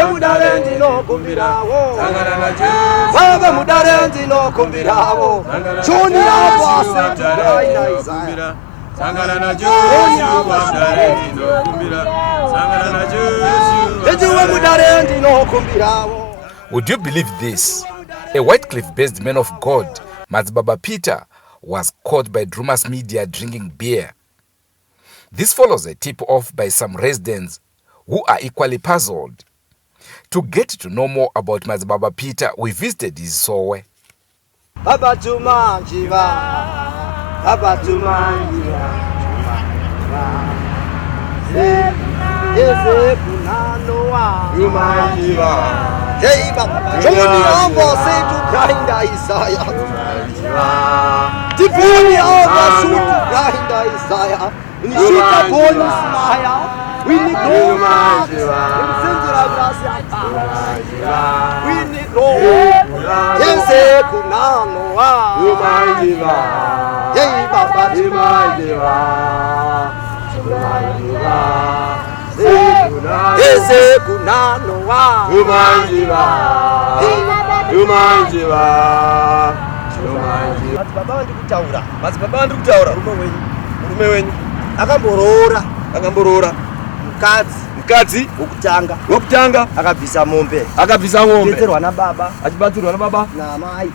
Emudarenzi no kumbirawo. Baba mudarenzi no kumbirawo. Choni abo asitukaina Isaiah. Sangana na Joshua mudarenzi no kumbira. Sangana na Joshua. Ejuwe mudarenzi no kumbirawo. Would you believe this? A Whitecliff-based man of God, Madzibaba Peter, was caught by Drumas media drinking beer. This follows a tip-off by some residents who are equally puzzled. To get to know more about Madzibaba Peter, we visited his sowe. Hey, Baba, Johnny Alva say to grind Isaiah. Tiponi Alva shoot to grind Isaiah. In the shoot upon Isaiah, we need no man. We need no. Yes, Kunanoa. Hey, Baba, Eze kunanoa Umanjiva Madzibaba ndikutaura murume wenyu akamborora mukadzi wokutanga akabvisa mombe achibatsirwa na baba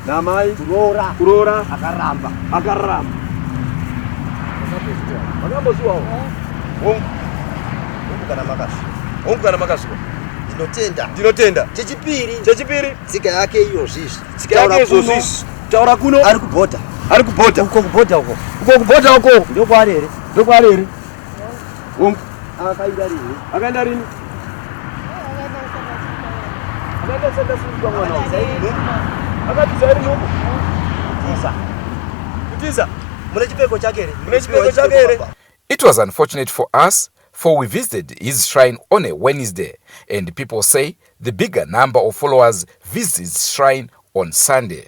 namai kuroora akaramba makamboziwawo Ongana makasuwa. Ndinotenda. Chechipiri. Tsika yake iyo zvishi. Taura kuno. Ari kubhota. Uko kubhota uko. Ndo kwarere. Akaenda rini? Akaenda senda kwa mwana. Akatizairi nuko. Kutisa. Mune chipeko chakere. It was unfortunate for us, for we visited his shrine on a Wednesday, and people say the bigger number of followers visit his shrine on Sunday.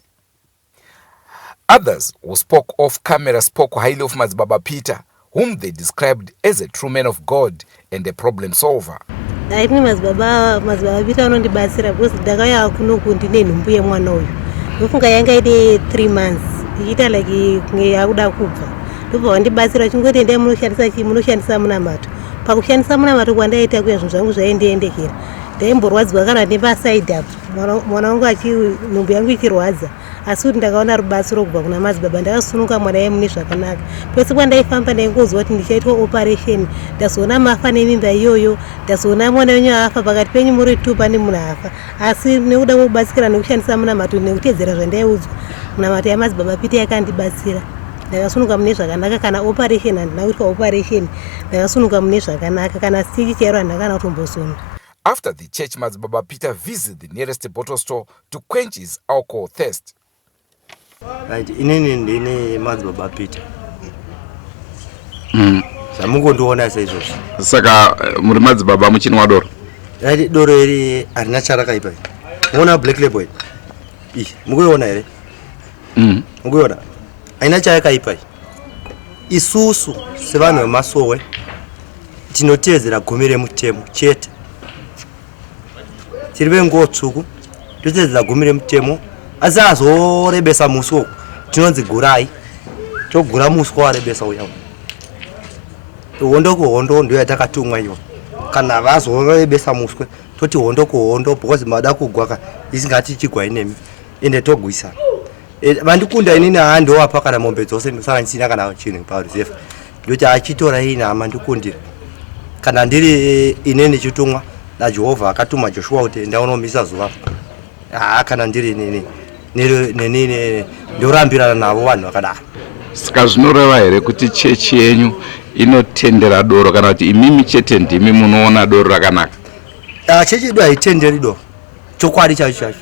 Others who spoke off camera spoke highly of Madzibaba Peter, whom they described as a true man of God and a problem solver. I think Madzibaba Peter anondibatsira because ndakauya kuno kundine nhumbu yemwana uyu. Ndofunga yanga ine 3 months. Ichita like yakuda kubva. Ndobva wandibatsira chingoti endai munoshandisa munamato. Pakushandisa munamato kwandaita kuya zvinhu zvangu zvaendeendekera. Ndaimborwadzwa kana nepaside apo. Mwana wangu nhumbu yangu ichirwadza. Asi kuti ndakaona rubatsiro kubva kuna Madzibaba ndakasununguka mwana yemune zvakanaka. Pese kwandaifamba ndaingozwa kuti ndichaitwa operation. Ndazoona mafa nemimba iyoyo. Ndazoona mwana wenyu afa pakati penyu muri 2 pane munhu afa. Asi nekuda kwokubatsira nekushandisa munamato nekutedzera zvandaiudzwa. Munamato yaMadzibaba Peter yakandibatsira. Ndakasununguka mune zvakanaka kana operation handina kuitwa operation. Ndakasununguka mune zvakanaka kana stichi chero handakana kutombosona. After the church, Madzibaba Peter visited the nearest bottle store to quench his alcohol thirst. Right, inini ndine Madzibaba Peter. Samungondiona saizvozvo. Saka muri Madzibaba muchinwa doro. Right, doro iri harina charakaipa. Muona black label. Mukuiona here? Mukuiona. Haina charakaipa. Isusu sevanhu vemasowe tinotedzera gumi remutemo chete. Tiri venguo tsvuku totedzera gumi remutemo asi azorebesa muswo tinonzi gurai togura muswo warebesa uya hondo kuhondo ndiyo yatakatumwa iyo kana vazorebesa muswe toti hondo kuhondo because mada kugwaka isingati chigwa inemi ende togwisa vandikunda inini handowapa kana mombe dzose ndosanganisina kana chinhu pareserve ndoti achitora ina amandikundira kana ndiri inene chitumwa naJehovha akatuma Joshua kuti ndaunomisa zuva kana ndiri nini ndorambirana navo vanhu vakadaro. Saka zvinoreva here kuti chechi yenyu inotendera doro kana kuti imimi chete ndimi munoona doro rakanaka? Chechi yedu haitenderi doro chokwadi chacho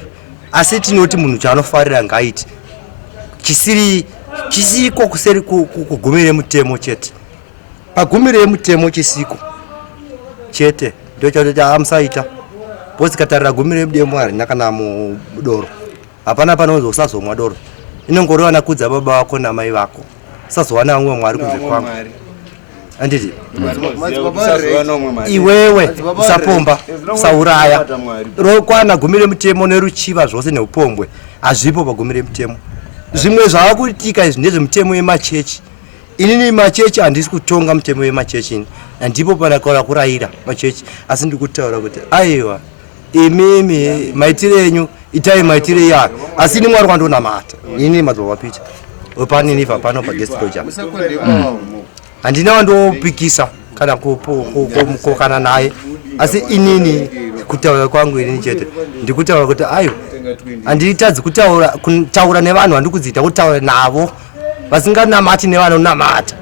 asi tinoti munhu chaanofarira ngaiti chisiko kuseri kugumi remutemo chete pagumi remutemo chisiko chete ndio chacho amsaita bosi katarira gumi remudemo harina kana mudoro hapana panozo usazomwa doro inongoriwa nakudza baba wako namai vako usazowana umwe mwari kunze kwangu anditi iwewe usapomba usauraya rokwana gumire mutemo neruchiva zvose neupombwe hazvipo pagumire mutemo. Zvimwe zvavakuitika izvi ndezvemutemo yemachechi. Inini machechi handisi kutonga mutemo yemachechi ini, handipo panakaura kurayira machechi, asi ndikutaura kuti aiwa imimi maitire enyu itai maitire yayo, asi ini Mwari wandonamata. Ini Madzibaba Peter wepaniniva pano paguest lodge handina wandopikisa kana kukokana naye, asi inini kutaura kwangu inini chete ndikutaura kuti ayo handitadzi kutaura nevanhu handikudzita kutaura navo vasinganamati nevanonamata.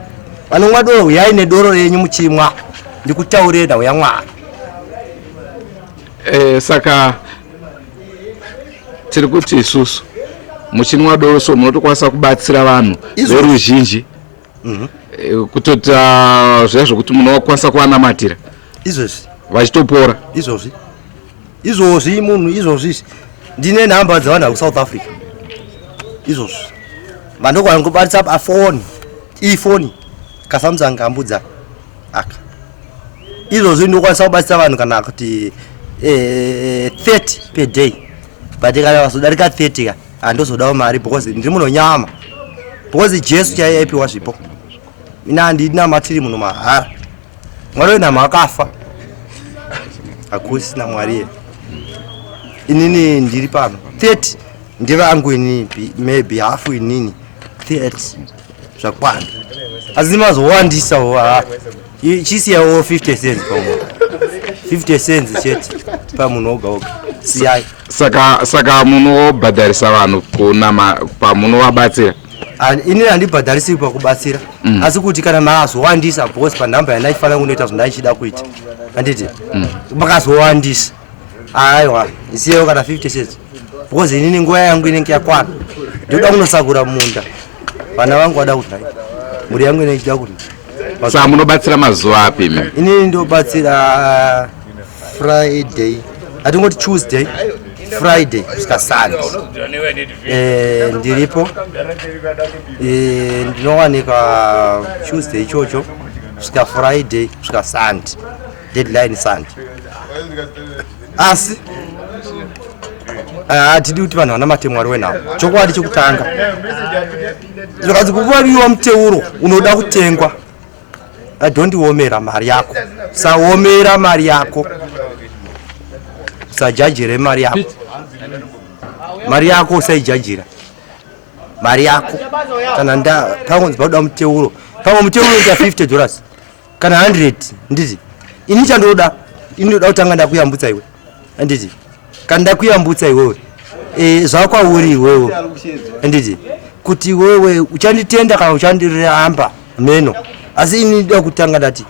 Vanomwa doro uyai nedoro renyu muchimwa, ndikutaurira nhau yaMwari. Saka tiri kuti isusu muchinwa doro so munotokwanisa kubatsira vanhu veruzhinji kutota zvezvo kuti munokwanisa kuwanamatira izvozvi vachitopora izvozvi munhu izvozvi ndine nhamba dzavanhu vakuSouth Africa izvozvi vandokwana kubatisa pafoni ifoni kasamusanga ambudza aka izvozvi ndokwanisa kubatisa vanhu kana kuti 30 per day, but kana vazodarika 30 handozodawo mari because ndiri muno nyama, because Jesu chaipiwa zvipo. Ina handina matiri muno mahara. Mwari wenhama akafa, hakusina Mwari ye. Inini ndiri pano 30 ndevangu inini, maybe half inini 30 zvakwana, asi mazowandisa chisiyawo 50 cents pamunhu, 50 cents chete pamunhu oga oga siyai. Saka munobhadharisa vanhu pamunovabatsira? Ini handibhadharisi pakubatsira, asi kuti kana mazowandisa because panhamba yandaifana kunoita zvandaichida kuita handiti makazowandisa aiwa isiyewo kana 50 cents because inini nguva yangu inenge yakwana, ndoda kunosakura munda, vana vangu vada kudai, mhuri yangu inenge ichida kudai. Saka munobatsira mazuva api imi? Inini ndobatsira Friday, hatingoti Tuesday, Friday kusvika Sunday. Ndiripo ndinowanika Tuesday ichocho kusvika Friday kusvika Sunday, deadline Sunday. Asi hatidi kuti vanhu vanamate Mwari wenhamo. Chokwadi chokutanga, zvikadzi kuvariwa muteuro unoda kutengwa, dondiomera mari yako, saomera mari yako, sajajire mari yako, mari yako usaijajira mari yako. Kana paunzi pauda muteuro, pamwe muteuro uita $50 kana 100 nditi ini chandoda, inoda kutanga ndakuyambutsa iwe nditi, kana ndakuyambutsa iwewe zvakwauri iwewe nditi kuti wewe uchanditenda kana uchandiramba meno, asi ini ndoda kutanga ndati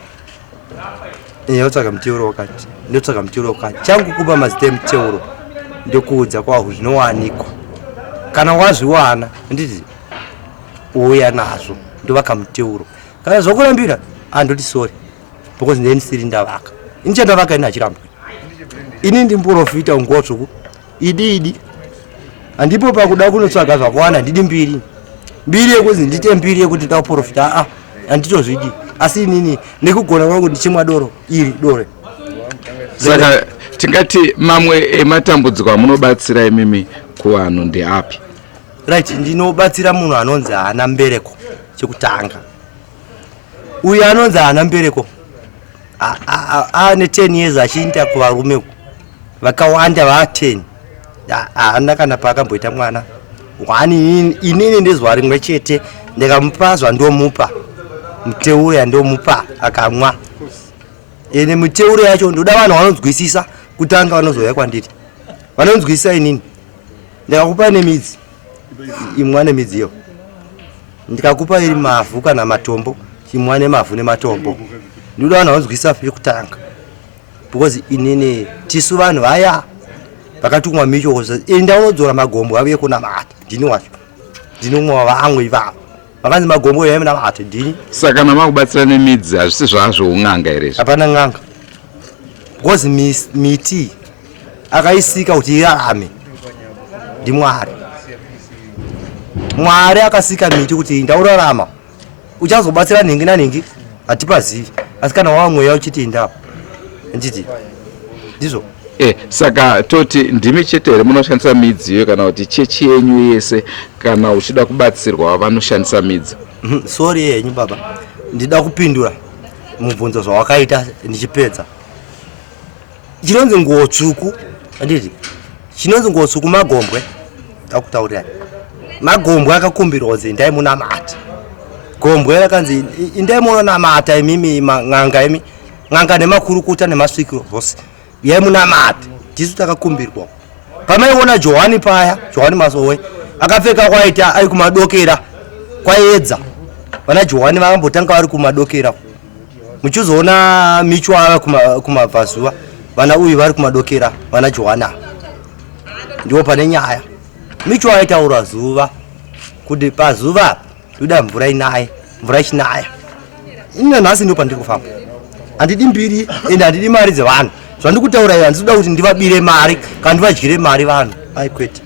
yotsvaka muteuro wakati, ndotsvaka muteuro wakati, changu kupa mazita emuteuro ndokuudza kwahwo zvinowanikwa, kana wazviwana nditi uya nazvo ndovaka muteuro, kana zvokurambira andoti sorry because ndendisiri ndavaka, ini chandavaka ini hachirambwa. Ini ndimporofita ungotsvuku idi handipo pakuda kunotsvaga zvakawanda, ndidi mbiri yekuti ndite mbiri yekuti ndaprofita handitozvidi, asi inini nekugona kwangu ndichimwa doro iri dore. Saka tingati mamwe ematambudziko amunobatsira imimi kuvanhu ndeapi? Right, ndinobatsira munhu anonzi haana mbereko. Chekutanga uyu anonzi haana mbereko ane 10 years achiinda kuvarume vakawanda va10 haana kana paakamboita mwana wani. Inini ndezwa rimwe chete ndikamupa zvandomupa, muteuro yandomupa akamwa. Ene muteuro yacho ndoda vanhu vanonzwisisa kutanga, vanozouya kwandiri vanonzwisisa. Inini ndikakupa nemidzi, imwa nemidziyo, ndikakupa iri mavhu kana matombo, chimwa nemavhu nematombo. Ndoda vanhu vanonzwisisa pekutanga, because inini tisu vanhu vaya vakatumwa micho enda unodzora magombo avuye kunamata, ndini wacho ndinomwa vamwe ivavo vakanzi magombo yaive namata ndini. Saka namakubatsira nemidzi hazvisi zvazvo un'anga here? Hapana n'anga, because miti akaisika kuti irarame ndiMwari. Mwari akasika miti kuti ndaurarama, uchazobatsira nhingi nanhingi hatipazivi, asi kana wamweya uchitiindapo nditi ndizvo. Saka toti ndimi chete here munoshandisa midziyo kana kuti chechi yenyu yese kana uchida kubatsirwa vanoshandisa midziyo? Sori yenyu baba, ndida kupindura mubvunzo zvawakaita ndichipedza. Chinonzi nguo tsvuku anditi, chinonzi nguo tsvuku magombwe. Takutaurira magombwe akakumbirwa kuti ndai munamata, gombwe rakanzi indai munonamata imimi ng'anga imi, ng'anga nemakurukuta nemasvikiro vose yai munamata. Tisu takakumbirwa pamaiona Johani paya, Johani Masowe akapfeka kwaita ari kumadokera kwaedza. Vana Johani vakambotanga vari kumadokera, muchizoona michwara kumabvazuva, vana uyu vari kumadokera, vana Johana. Ndipo pane nyaya michwara itaura zuva kuti pazuva toda mvura inaye, mvura ichinaya. Ina nhasi ndipo pandiri kufamba, handidi mbiri ende handidi mari dzevanhu. Zvandikutaura iye handinoda kuti ndivabire mari kana ndivadyire mari vanhu, aikwete.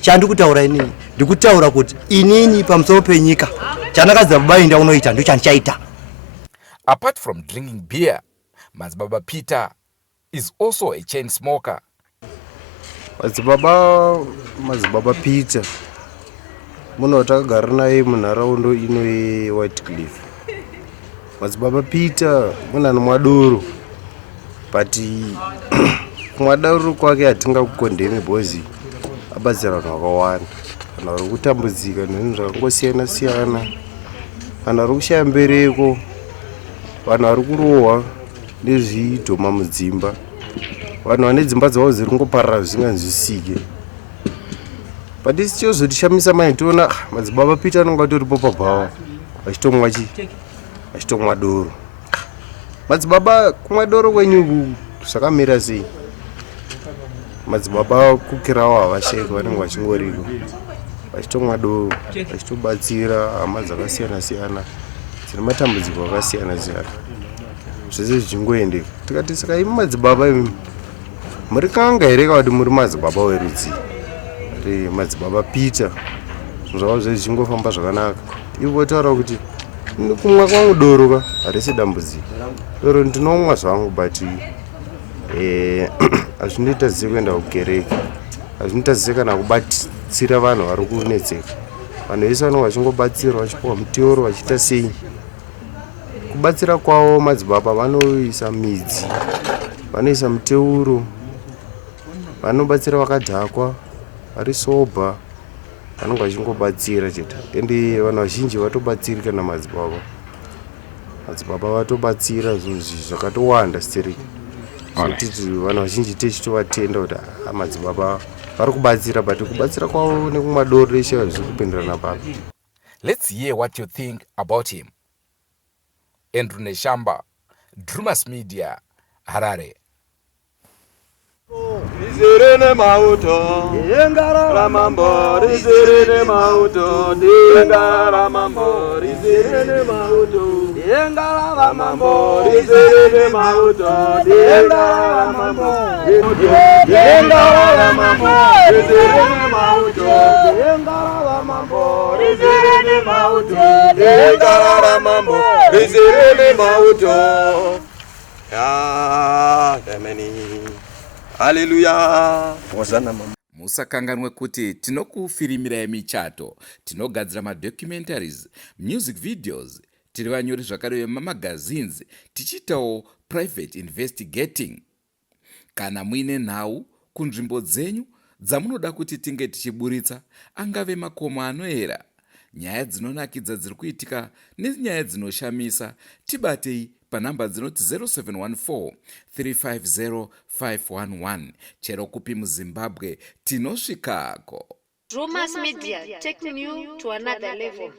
Chandikutaura inini ndikutaura kuti inini pamusoro penyika chandakadza kubainda unoita ndo chandichaita. Apart from drinking beer, Madzibaba Peter is also a chain smoker. Madzibaba Peter munhu watakagara naye munharaunda ino yeWhite Cliff. Madzibaba Peter munhu ane mwadoro, but kumwadoro kwake hatingakukondemi because abatsira vanhu vakawanda, vanhu vari kutambudzika nezvinhu zvakangosiyana siyana, vanhu vari kushaya mbereko, vanhu vari kurohwa nezvidhoma mudzimba, vanhu vane dzimba dzavo dziri kungoparara zvisinganzwisike. But isi chozotishamisa mai toona Madzibaba Peter anonga atoripo pabhawa achitomwa doro. Madzibaba, kumwa doro kwenyu zvakamira sei? Madzibaba kukirawo havasheki, vanenge vachingoriko vachitomwa doro, vachitobatsira hama dzakasiyana siyana dzine matambudziko akasiyana siyana, zvese zvichingoendeka. Tikati saka imi Madzibaba imi muri kanga here kuti muri Madzibaba werudzi? Madzibaba Peter zvavo zvese zvichingofamba zvakanaka. Ivo taura kuti kumwa kwangu doro ka harisi dambudziko, doro ndinomwa zvangu, but hazvinoita zise kuenda kukereke, hazvinoita zise kana kubatsira vanhu vari kunetseka. Vanhu vese vanenge vachingobatsirwa vachipiwa mutoro vachiita sei. Kubatsira kwavo Madzibaba vanoisa midzi, vanoisa muteuro, vanobatsira vakadhakwa, vari sobha, vanenge vachingobatsira chete. Ende vanhu vazhinji vatobatsirika naMadzibaba. Madzibaba vatobatsira zvinhu zvakatowanda stereki. Zvotiti vanhu vazhinji tichitovatenda kuti Madzibaba vari kubatsira, but kubatsira kwavo nekumwadoro reshe hazviri kupindirana papa. Let's hear what you think about him. Andrew Neshamba, Drumas Media, Harare. Rizirene mauto, yengara ramambo, rizirene mauto, yengara ramambo, rizirene mauto, yengara ramambo, rizirene mauto, yengara ramambo, yengara ramambo, rizirene mauto, yengara ramambo, rizirene mauto, yengara ramambo, rizirene mauto. Ya, demeni. Hallelujah. Hosanna mama. Musakanganwe kuti tinokufirimirai michato, tinogadzira madocumentaries, music videos, tiri vanyori zvakare vemamagazines, tichitawo private investigating. Kana muine nhau kunzvimbo dzenyu dzamunoda kuti tinge tichiburitsa, angave makomo anoera, nyaya dzinonakidza dziri kuitika nenyaya dzinoshamisa, tibatei panhamba dzinoti 0714 350 511. Chero kupi muZimbabwe tinosvikako. Drumas Media, taking you to another level.